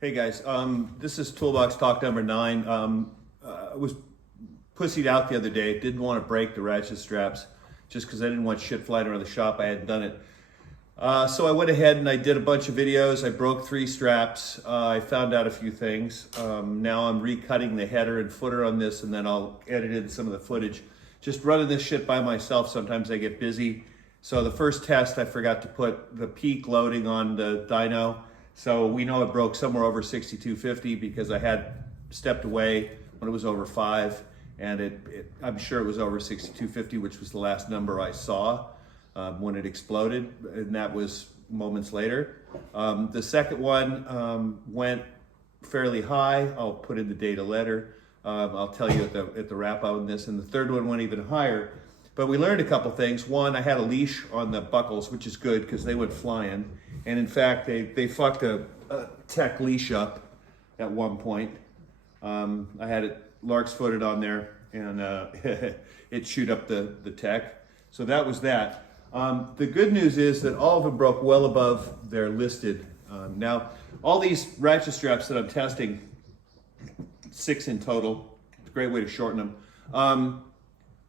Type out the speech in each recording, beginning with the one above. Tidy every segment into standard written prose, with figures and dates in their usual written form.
Hey guys, this is Toolbox Talk number 9. I was pussied out the other day, didn't want to break the ratchet straps just because I didn't want shit flying around the shop. I hadn't done it. So I went ahead and I did a bunch of videos. I broke 3 straps. I found out a few things. Now I'm recutting the header and footer on this, and then I'll edit in some of the footage. Just running this shit by myself, sometimes I get busy. So the first test, I forgot to put the peak loading on the dyno. So we know it broke somewhere over 6250 because I had stepped away when it was over 5, and I'm sure it was over 6250, which was the last number I saw when it exploded, and that was moments later. The second one went fairly high. I'll put in the data later. I'll tell you at the wrap up on this, and the third one went even higher. But we learned a couple things. One, I had a leash on the buckles, which is good because they went flying. And in fact, they fucked a tech leash up at one point. I had it lark's footed on there, and it chewed up the tech. So that was that. The good news is that all of them broke well above their listed. Now, all these ratchet straps that I'm testing, 6 in total, it's a great way to shorten them,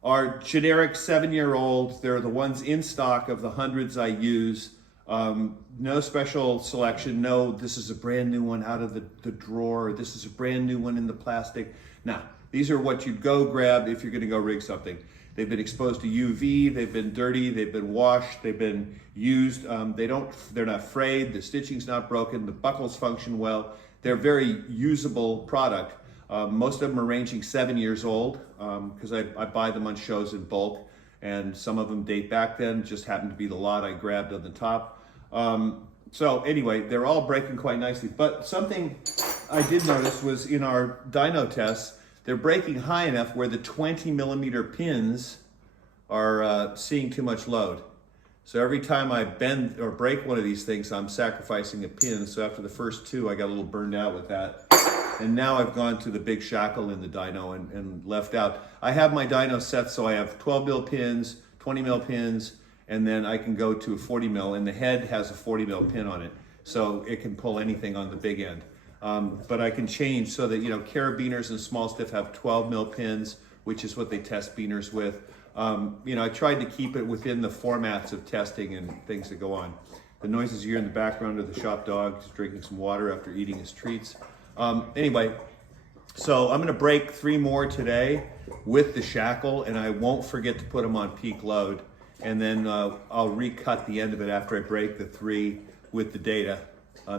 are generic 7-year-old. They're the ones in stock of the hundreds I use. No special selection. No, this is a brand new one out of the drawer. This is a brand new one in the plastic. Now, these are what you'd go grab if you're gonna go rig something. They've been exposed to UV, they've been dirty, they've been washed, they've been used. They're not frayed, the stitching's not broken, the buckles function well. They're a very usable product. Most of them are ranging 7 years old because I buy them on shows in bulk, and some of them date back then, just happened to be the lot I grabbed on the top. So anyway, they're all breaking quite nicely. But something I did notice was in our dyno tests, they're breaking high enough where the 20mm pins are seeing too much load. So every time I bend or break one of these things, I'm sacrificing a pin. So after the first 2, I got a little burned out with that. And now I've gone to the big shackle in the dyno and left out. I have my dyno set so I have 12mm pins, 20mm pins, and then I can go to a 40mm, and the head has a 40mm pin on it. So it can pull anything on the big end. But I can change so that, carabiners and small stiff have 12mm pins, which is what they test beaners with. I tried to keep it within the formats of testing and things that go on. The noises you hear in the background are the shop dog just drinking some water after eating his treats. Anyway, so I'm gonna break 3 more today with the shackle, and I won't forget to put them on peak load. And then I'll recut the end of it after I break the 3 with the data.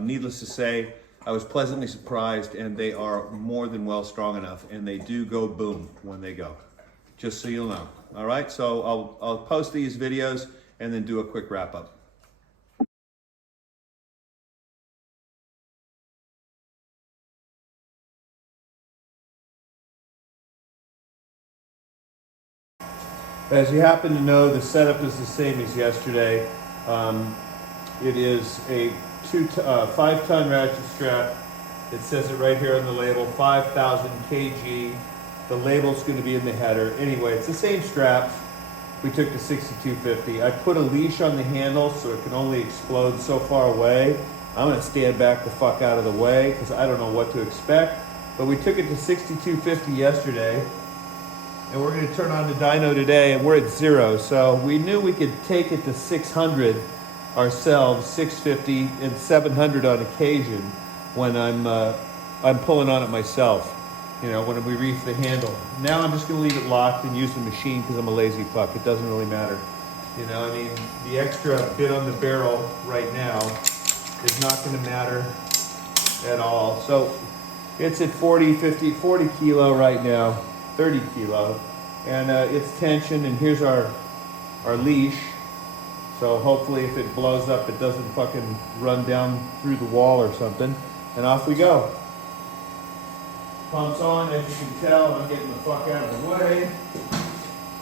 Needless to say, I was pleasantly surprised, and they are more than well strong enough, and they do go boom when they go, just so you'll know. All right, so I'll post these videos and then do a quick wrap up. As you happen to know, the setup is the same as yesterday. It is a 5-ton ratchet strap. It says it right here on the label, 5,000 kg. The label's going to be in the header. Anyway, it's the same strap. We took to 6250. I put a leash on the handle so it can only explode so far away. I'm going to stand back the fuck out of the way because I don't know what to expect. But we took it to 6250 yesterday. And we're going to turn on the dyno today, and we're at 0. So we knew we could take it to 600 ourselves, 650 and 700 on occasion when I'm pulling on it myself. When we reef the handle. Now I'm just going to leave it locked and use the machine because I'm a lazy fuck. It doesn't really matter. The extra bit on the barrel right now is not going to matter at all. So it's at 40 kilo right now. 30 kilo, and it's tension, and here's our leash, so hopefully if it blows up it doesn't fucking run down through the wall or something, and off we go. Pumps on, as you can tell. I'm getting the fuck out of the way,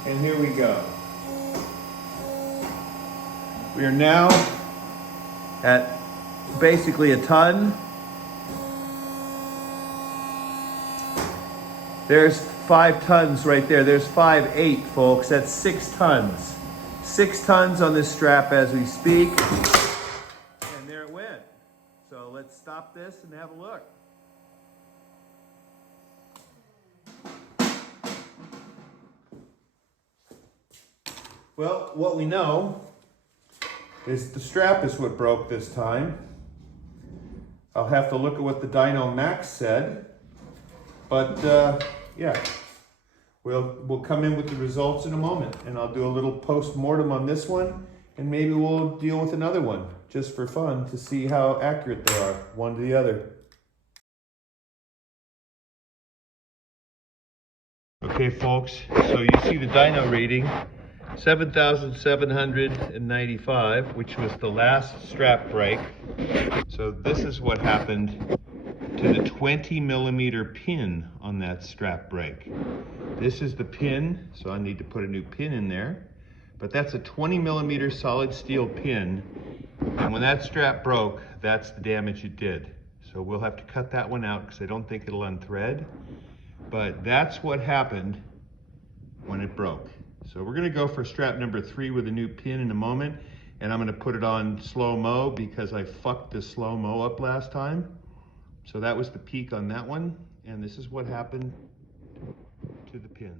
and here we go. We are now at basically a ton. There's 5 tons right there. There's 5.8, folks. That's 6 tons. 6 tons on this strap as we speak. And there it went. So let's let's stop this and have a look. Well, what we know is the strap is what broke this time. I'll have to look at what the Dyno Max said, but yeah, we'll come in with the results in a moment, and I'll do a little post-mortem on this one, and maybe we'll deal with another one just for fun to see how accurate they are, one to the other. Okay, folks, so you see the dyno reading, 7,795, which was the last strap break. So this is what happened to the 20 millimeter pin on that strap break. This is the pin, so I need to put a new pin in there, but that's a 20 millimeter solid steel pin, and when that strap broke, that's the damage it did. So we'll have to cut that one out because I don't think it'll unthread, but that's what happened when it broke. So we're gonna go for strap number 3 with a new pin in a moment, and I'm gonna put it on slow-mo because I fucked the slow-mo up last time. So that was the peak on that one, and this is what happened to the pin.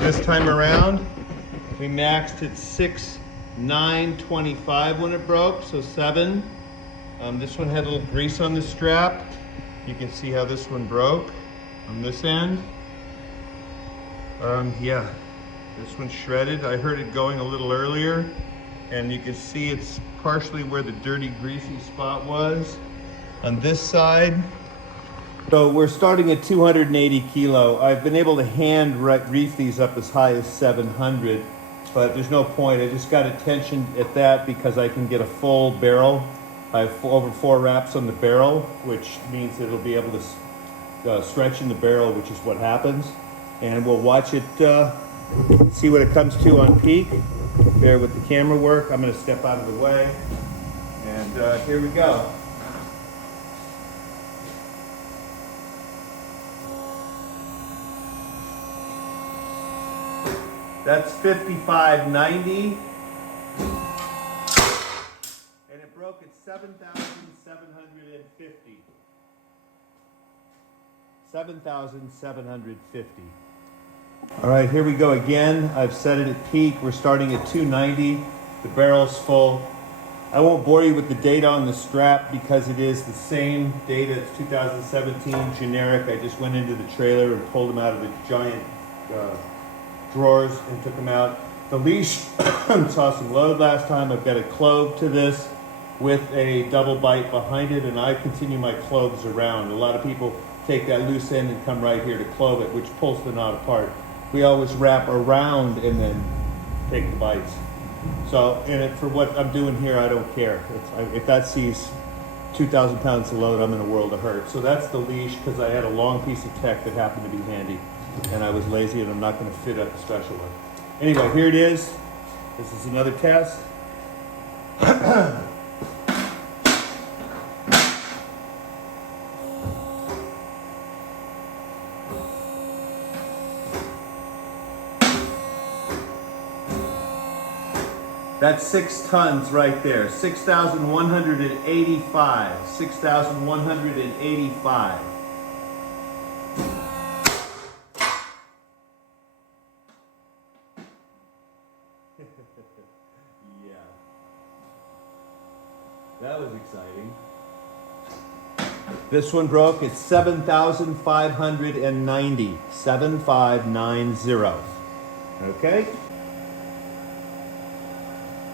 This time around, we maxed at 6,925 when it broke, so 7. This one had a little grease on the strap. You can see how this one broke on this end. Yeah, this one's shredded. I heard it going a little earlier, and you can see it's partially where the dirty, greasy spot was on this side. So we're starting at 280 kilo. I've been able to hand reef these up as high as 700, but there's no point. I just got attention at that because I can get a full barrel. I have over 4 wraps on the barrel, which means that it'll be able to stretch in the barrel, which is what happens. And we'll watch it, see what it comes to on peak. There with the camera work. I'm gonna step out of the way. And here we go. That's 5590, and it broke at 7,750. 7,750. All right, here we go again. I've set it at peak. We're starting at 290. The barrel's full. I won't bore you with the data on the strap because it is the same data. It's 2017 generic. I just went into the trailer and pulled them out of the giant drawers and took them out. The leash saw some load last time. I've got a clove to this with a double bite behind it, and I continue my cloves around. A lot of people take that loose end and come right here to clove it, which pulls the knot apart. We always wrap around and then take the bites. So, for what I'm doing here, I don't care. If that sees 2,000 pounds of load, I'm in a world of hurt. So that's the leash, because I had a long piece of tech that happened to be handy, and I was lazy, and I'm not going to fit up a special one. Anyway, here it is. This is another test. That's 6 tons right there. 6,185. 6,185. Yeah. That was exciting. This one broke at 7,590. 7590. Okay?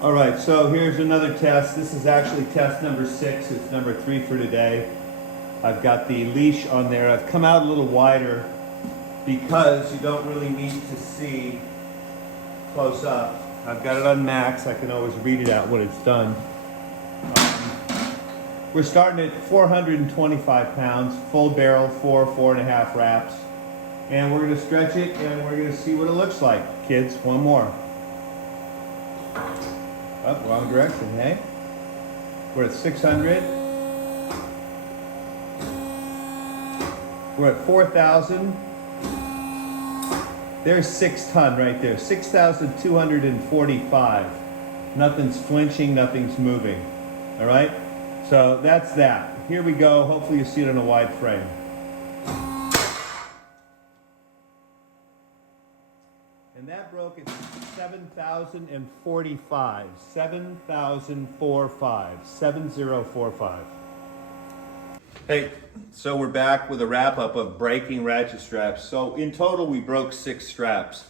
All right, so here's another test. This is actually test number 6. It's number 3 for today. I've got the leash on there. I've come out a little wider because you don't really need to see close up. I've got it on max. I can always read it out when it's done. We're starting at 425 pounds, full barrel, 4.5 wraps. And we're gonna stretch it and we're gonna see what it looks like. Kids, one more. Oh, wrong direction, hey? We're at 600. We're at 4,000. There's 6 ton right there, 6,245. Nothing's flinching, nothing's moving, all right? So that's that. Here we go, hopefully you see it on a wide frame. And that broke at 7,045. 7,045. 7045. Hey, so we're back with a wrap-up of breaking ratchet straps. So in total, we broke 6 straps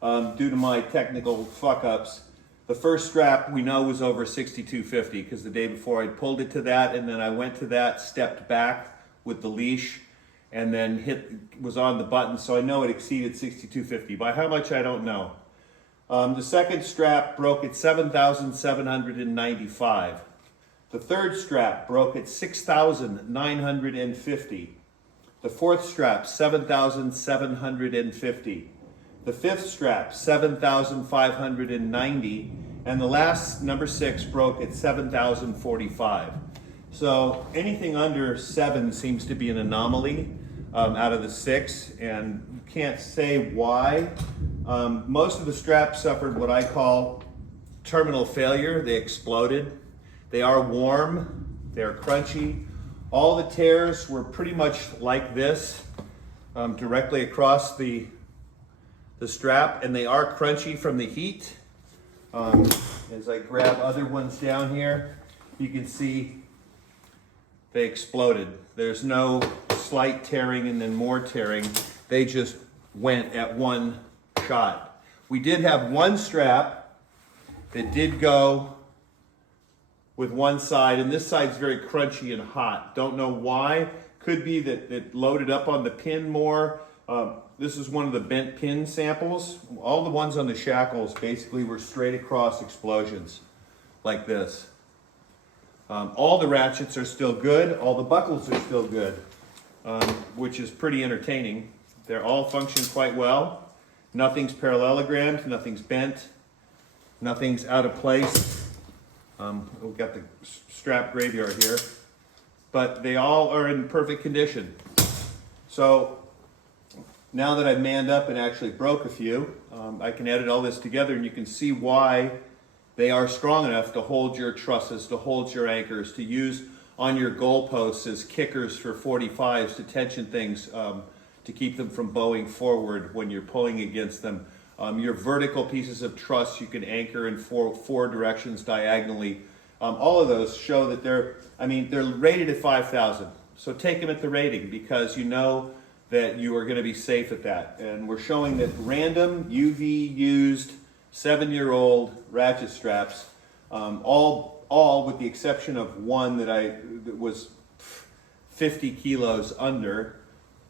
due to my technical fuck-ups. The first strap we know was over 6250 because the day before I pulled it to that, and then I went to that, stepped back with the leash, and then was on the button, so I know it exceeded 6250. By how much, I don't know. The second strap broke at 7,795. The third strap broke at 6,950. The fourth strap, 7,750. The fifth strap, 7,590. And the last, number 6, broke at 7,045. So anything under 7 seems to be an anomaly out of the 6, and you can't say why. Most of the straps suffered what I call terminal failure. They exploded. They are warm, they're crunchy. All the tears were pretty much like this, directly across the strap, and they are crunchy from the heat. As I grab other ones down here, you can see they exploded. There's no slight tearing and then more tearing. They just went at one shot. We did have one strap that did go with one side, and this side's very crunchy and hot. Don't know why. Could be that it loaded up on the pin more. This is one of the bent pin samples. All the ones on the shackles basically were straight across explosions like this. All the ratchets are still good. All the buckles are still good, which is pretty entertaining. They're all function quite well. Nothing's parallelogrammed, nothing's bent, nothing's out of place. We've got the strap graveyard here, but they all are in perfect condition. So now that I've manned up and actually broke a few, I can edit all this together and you can see why they are strong enough to hold your trusses, to hold your anchors, to use on your goalposts as kickers for 45s to tension things, to keep them from bowing forward when you're pulling against them. Your vertical pieces of truss you can anchor in four directions diagonally. All of those show that they're rated at 5,000. So take them at the rating because you know that you are going to be safe at that. And we're showing that random UV used 7-year-old ratchet straps, all with the exception of one that was 50 kilos under,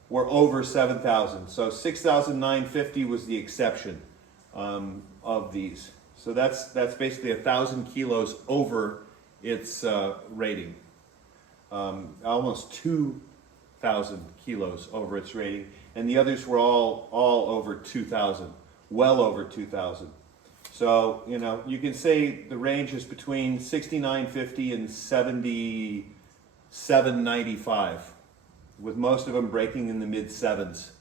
were over 7,000. So 6,950 was the exception of these. So that's basically 1,000 kilos over its rating. Almost 2,000 kilos over its rating. And the others were all over 2,000, well over 2,000. So, you can say the range is between 6,950 and 7,795. With most of them breaking in the mid 7s.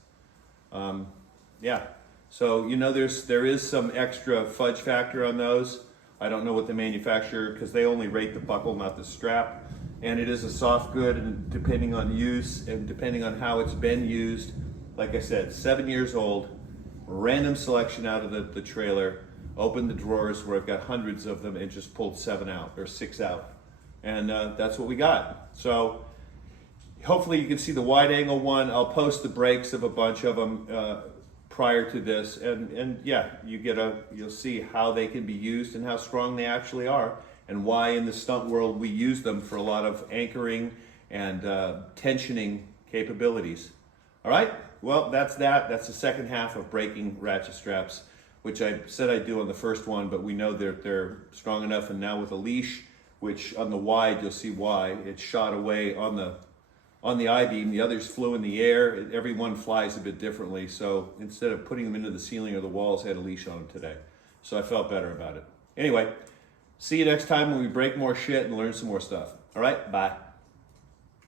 Yeah, so there is some extra fudge factor on those. I don't know what the manufacturer, because they only rate the buckle, not the strap. And it is a soft good, and depending on use and depending on how it's been used, like I said, 7 years old, random selection out of the trailer, opened the drawers where I've got hundreds of them and just pulled 7 out or 6 out. And that's what we got. So hopefully you can see the wide angle one. I'll post the breaks of a bunch of them prior to this, and yeah, you'll see how they can be used and how strong they actually are, and why in the stunt world we use them for a lot of anchoring and tensioning capabilities. All right, well, that's that. That's the second half of breaking ratchet straps, which I said I'd do on the first one, but we know they're strong enough, and now with a leash, which on the wide, you'll see why, it shot away on the I-beam. The others flew in the air. Every one flies a bit differently, so instead of putting them into the ceiling or the walls, I had a leash on them today. So I felt better about it. Anyway, see you next time when we break more shit and learn some more stuff. All right, bye.